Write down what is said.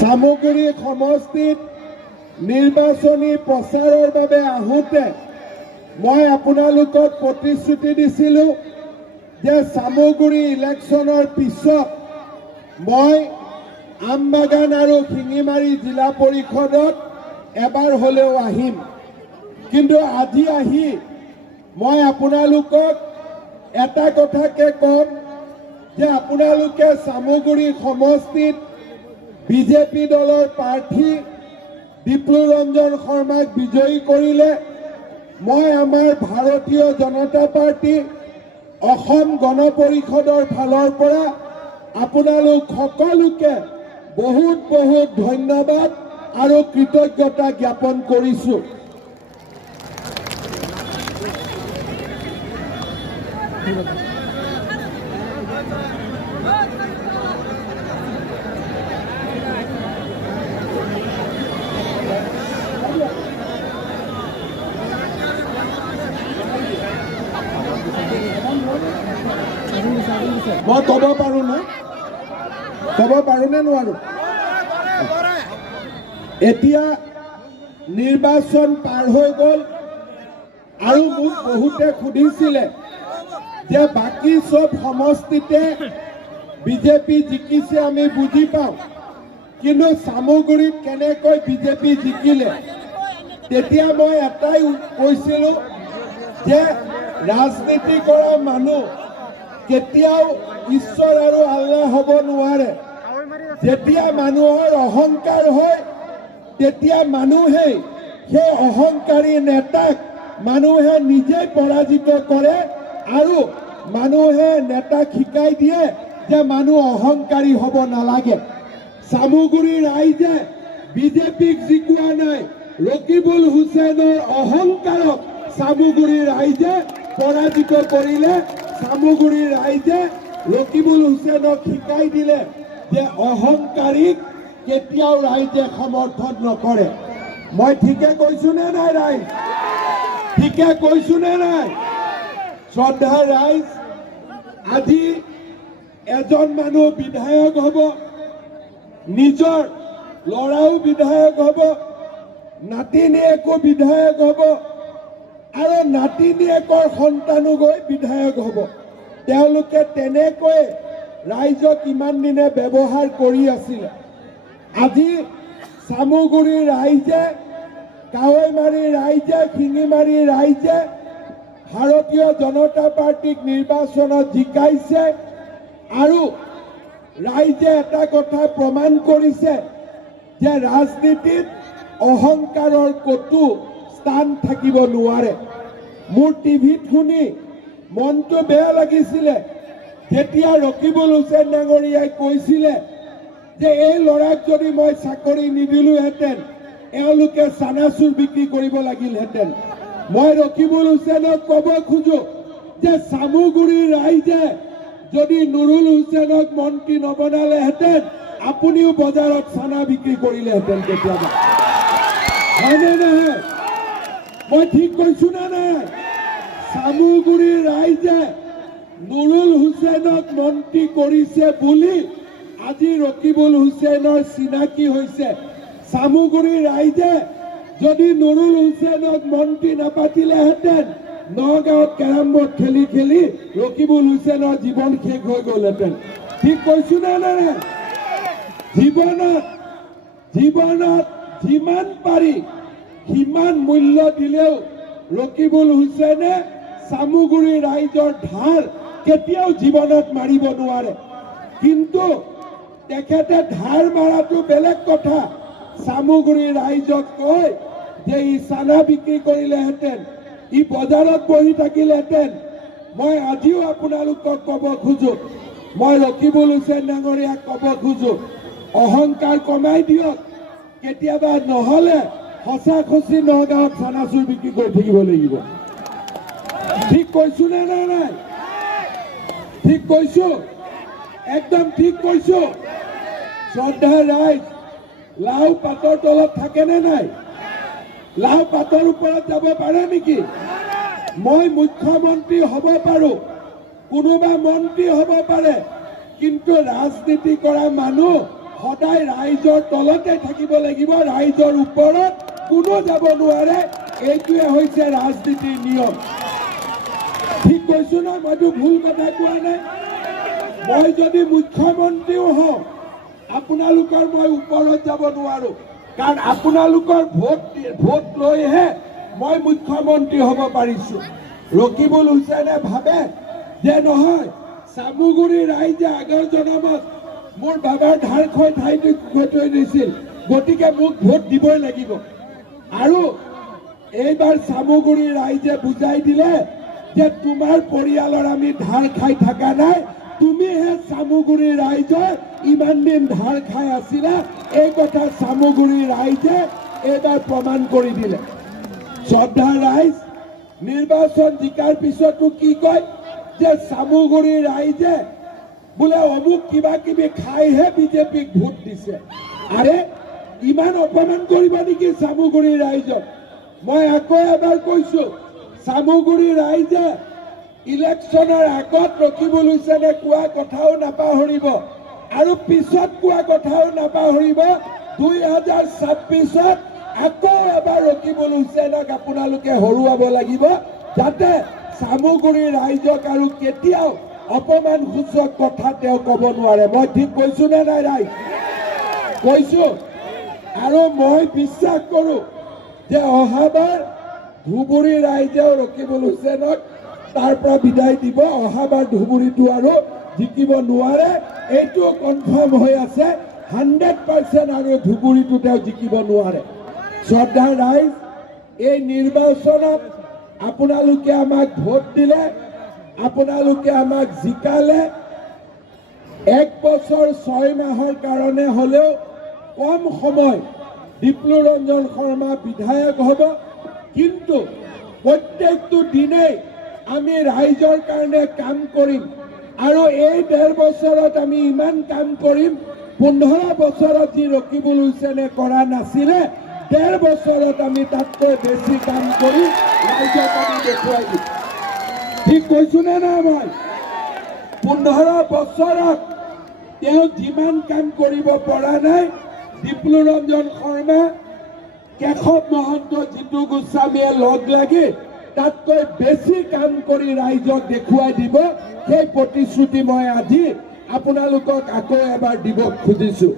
চামগুৰি সমষ্টিত নিৰ্বাচনী প্ৰচাৰৰ বাবে আহোঁতে মই আপোনালোকক প্ৰতিশ্ৰুতি দিছিলোঁ যে চামগুৰি ইলেকশ্যনৰ পিছত মই আমবাগান আৰু শিঙিমাৰী জিলা পৰিষদত এবাৰ হ'লেও আহিম। কিন্তু আজি আহি মই আপোনালোকক এটা কথাকে ক'ম যে আপোনালোকে চামগুৰি সমষ্টিত বিজেপি দলৰ প্ৰাৰ্থী বিপ্লু ৰঞ্জন শৰ্মাক বিজয়ী কৰিলে। মই আমাৰ ভাৰতীয় জনতা পাৰ্টী অসম গণ পৰিষদৰ ফালৰ পৰা আপোনালোক সকলোকে বহুত বহুত ধন্যবাদ আৰু কৃতজ্ঞতা জ্ঞাপন কৰিছোঁ। মই ক'ব পাৰোঁ না? ক'ব পাৰোঁনে নোৱাৰোঁ? এতিয়া নিৰ্বাচন পাৰ হৈ গ'ল আৰু মোক বহুতে সুধিছিলে যে বাকী চব সমষ্টিতে বিজেপি জিকিছে আমি বুজি পাওঁ, কিন্তু চামগুৰিত কেনেকৈ বিজেপি জিকিলে? তেতিয়া মই এটাই কৈছিলোঁ যে ৰাজনীতি কৰা মানুহ কেতিয়াও ঈশ্বৰ আৰু আল্লাহ হ'ব নোৱাৰে। যেতিয়া মানুহৰ অহংকাৰ হয়, তেতিয়া মানুহেই সেই অহংকাৰী নেতাক মানুহে নিজেই পৰাজিত কৰে আৰু মানুহে নেতাক শিকাই দিয়ে যে মানুহ অহংকাৰী হ'ব নালাগে। চামুগুৰি ৰাইজে বিজেপিক জিকোৱা নাই। ৰকিবুল হুছেইনৰ অহংকাৰক চামুগুৰি ৰাইজে পৰাজিত কৰিলে। চামুগুৰি ৰাইজে ৰকিবুল হুছেইনক শিকাই দিলে যে অহংকাৰীক কেতিয়াও ৰাইজে সমৰ্থন নকৰে। মই ঠিকে কৈছো নাই ৰাইজ ঠিকে কৈছো নাই? শ্ৰদ্ধা ৰাইজ, আজি এজন মানুহ বিধায়ক হ'ব, নিজৰ ল'ৰাও বিধায়ক হ'ব, নাতিনীয়েকো বিধায়ক হ'ব। আৰু নাতিনীয়েকৰ সন্তানো গৈ বিধায়ক হ'ব। তেওঁলোকে তেনেকৈ ৰাইজক ইমান দিনে ব্যৱহাৰ কৰি আছিলে। আজি চামুগুৰিৰ ৰাইজে, কাৱৈমাৰী ৰাইজে, শিঙিমাৰী ৰাইজে ভাৰতীয় জনতা পাৰ্টীক নিৰ্বাচনত জিকাইছে আৰু ৰাইজে এটা কথা প্ৰমাণ কৰিছে যে ৰাজনীতিত অহংকাৰৰ ক'তো স্থান থাকিব নোৱাৰে। মোৰ টিভিত শুনি মনটো বেয়া লাগিছিলে। যেতিয়া ৰকিবুল হুছেইন ডাঙৰীয়াই কৈছিলে যে, এই ল'ৰাক যদি মই চাকৰি নিদিলোহেঁতেন, এওঁলোকে চানাচুৰ বিক্ৰী কৰিব লাগিলহেঁতেন। মই ৰকিবুল হুছেইনক ক'ব খোজো যে চামুগুৰিৰ ৰাইজে যদি নুৰুল হুছেইনক মন্ত্ৰী নবনালেহেঁতেন, আপুনিও বজাৰত চানা বিক্ৰী কৰিলেহেঁতেন কেতিয়াবা। হয়নে নহয়? মই ঠিক কৈছো নে। নাই চামুগুৰিৰ ৰাইজে নুৰুল হুছেইনক মন্ত্ৰী কৰিছে বুলি আজি ৰকিবুল হুছেইনৰ চিনাকি হৈছে। চামুগুৰিৰ ৰাইজে যদি নুৰুল হুছেইনক মন্ত্ৰী নাপাতিলেহেঁতেন, নগাঁৱত কেৰম বৰ্ড খেলি খেলি ৰকিবুল হুছেইনৰ জীৱন শেষ হৈ গ'লহেঁতেন। ঠিক কৈছো নে নাই জীৱনত জীৱনত যিমান পাৰি সিমান মূল্য দিলেও ৰকিবুল হুছেইনে চামুগুৰি ৰাইজৰ ধাৰ কেতিয়াও জীৱনত মাৰিব নোৱাৰে। কিন্তু তেখেতে ধাৰ মাৰাটো বেলেগ কথা। চামুগুৰি ৰাইজক কয় যে, ই চানা বিক্ৰী কৰিলেহেঁতেন, ই বজাৰত বহি থাকিলেহেঁতেন। মই আজিও আপোনালোকক ক'ব খোজো। মই ৰকিবুল হুছেইন ডাঙৰীয়াক ক'ব খোজো। অহংকাৰ কমাই দিয়ক। কেতিয়াবা নহ'লে সঁচা খচি নগাঁৱত চানাচুৰ বিক্ৰী কৰি থাকিব লাগিব। ঠিক কৈছো নে নাই? নাই ঠিক কৈছো? একদম ঠিক কৈছো। শ্ৰদ্ধা ৰাইজ, লাও পাতৰ তলত থাকেনে নাই? লাও পাতৰ ওপৰত যাব পাৰে নেকি? মই মুখ্যমন্ত্ৰী হ'ব পাৰো। কোনোবা মন্ত্ৰী হ'ব পাৰে। কিন্তু ৰাজনীতি কৰা মানুহ সদায় ৰাইজৰ তলতে থাকিব লাগিব। ৰাইজৰ ওপৰত কোনো যাব নোৱাৰে এইটোৱে হৈছে ৰাজনীতিৰ নিয়ম। ঠিক কৈছো ন মইতো ভুল কথা কোৱা নাই। মই যদি মুখ্যমন্ত্ৰীও হওঁ, আপোনালোকৰ মই ওপৰত যাব নোৱাৰো। কাৰণ আপোনালোকৰ ভোট ভোট লৈহে মই মুখ্যমন্ত্ৰী হ'ব পাৰিছো। ৰকিবুল হুছেইনে ভাবে যে নহয়, চামুগুৰি ৰাইজে আগৰ জনমত মোৰ বাবাৰ ধাৰ খৈ ঠাইটো কৈ থৈ দিছিল। গতিকে মোক ভোট দিবই লাগিব। আৰু এইবাৰ চামুগুৰি ৰাইজে বুজাই দিলে যে তোমাৰ পৰিয়ালৰ আমি ধাৰ খাই থকা নাই। তুমিহে চামুগুৰি ৰাইজৰ ইমান দিন ধাৰ খাই আছিলা এই কথা চামুগুৰি ৰাইজে এইবাৰ প্ৰমাণ কৰি দিলে। শ্ৰদ্ধা ৰাইজ নিৰ্বাচন জিকাৰ পিছতো কি কয় যে চামুগুৰি ৰাইজে বোলে অমুক কিবা কিবি খাইহে বিজেপিক ভোট দিছে। আৰে ইমান অপমান কৰিব নেকি চামুগুৰি ৰাইজক? মই আকৌ এবাৰ কৈছো চামুগুৰি ৰাইজে ইলেকশ্যনৰ আগত ৰকিবুল হুছেইনে কোৱা কথাও নাপাহৰিব। আৰু পিছত কোৱা কথাও নাপাহৰিব, দুই হাজাৰ ছাব্বিছত আকৌ এবাৰ ৰকিবুল হুছেইনক আপোনালোকে হৰুৱাব লাগিব, যাতে চামুগুৰি ৰাইজক আৰু কেতিয়াও অপমানসূচক কথা তেওঁ ক'ব নোৱাৰে। মই ঠিক কৈছো নে নাই, ৰাইজ? কৈছো। আৰু মই বিশ্বাস কৰো যে অহাবাৰ ধুবুৰী ৰাইজেও ৰকিবুল হুছেইনক তাৰ পৰা বিদায় দিব। অহাবাৰ ধুবুৰীটো আৰু জিকিব নোৱাৰে। এইটো কনফাৰ্ম হৈ আছে। হাণ্ড্ৰেড পাৰ্চেণ্ট আৰু ধুবুৰীটো তেওঁ জিকিব নোৱাৰে। শ্ৰদ্ধা ৰাইজ, এই নিৰ্বাচনত আপোনালোকে আমাক ভোট দিলে, আপোনালোকে আমাক জিকালে। এক বছৰ ছয় মাহৰ কাৰণে হ'লেও কম সময় ডিপ্লু ৰঞ্জন শৰ্মা বিধায়ক হ'ব, কিন্তু প্ৰত্যেকটো দিনেই আমি ৰাইজৰ কাৰণে কাম কৰিম আৰু এই ডেৰ বছৰত আমি ইমান কাম কৰিম, পোন্ধৰ বছৰত যি ৰকিবুল হুছেইনে কৰা নাছিলে ডেৰ বছৰত আমি তাতকৈ বেছি কাম কৰি ৰাইজক আমি দেখুৱাই দিম। ঠিক কৈছো নে নাই মই? পোন্ধৰ বছৰত তেওঁ যিমান কাম কৰিব পৰা নাই ডিপ্লু ৰঞ্জন শৰ্মা কেশৱ মহন্ত, জিতু গোস্বামীয়ে লগ লাগি। তাতকৈ বেছি কাম কৰি ৰাইজক দেখুৱাই দিব। সেই প্ৰতিশ্ৰুতি মই আজি আপোনালোকক আকৌ এবাৰ দিব খুজিছো।